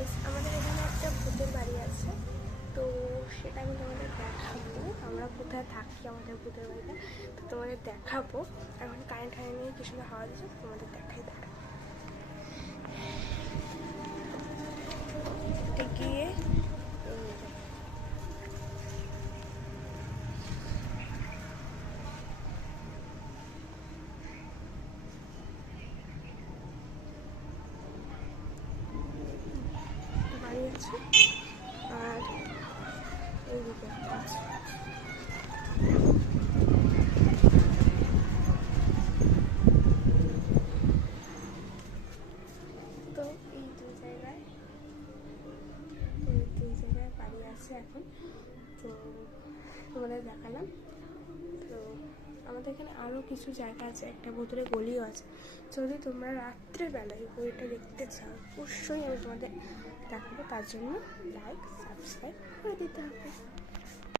Guys, আমাদের এখানে একটা ভূতের বাড়ি আছে, তো সেটা আমি তোমাদের দেখাবো। আমরা কোথায় থাকি আমাদের ভূতের বাড়িতে, তো তোমাদের দেখাবো। এখন কারেন্ট নিয়ে কিছু হাওয়া দিচ্ছে, তোমাদের দেখাই গিয়ে বাড়ি আছে আর এইদিকে আছে। তো এই দুই জায়গায় বাড়ি আছে এখন, তো তোমাদের দেখালাম। তো আমাদের এখানে আরও কিছু জায়গা আছে, একটা ভেতরে গলিও আছে। যদি তোমরা রাত্রেবেলায় বইটা দেখতে চাও, অবশ্যই আমি তোমাদের দেখাবো। তার জন্য লাইক সাবস্ক্রাইব করে দিতে হবে।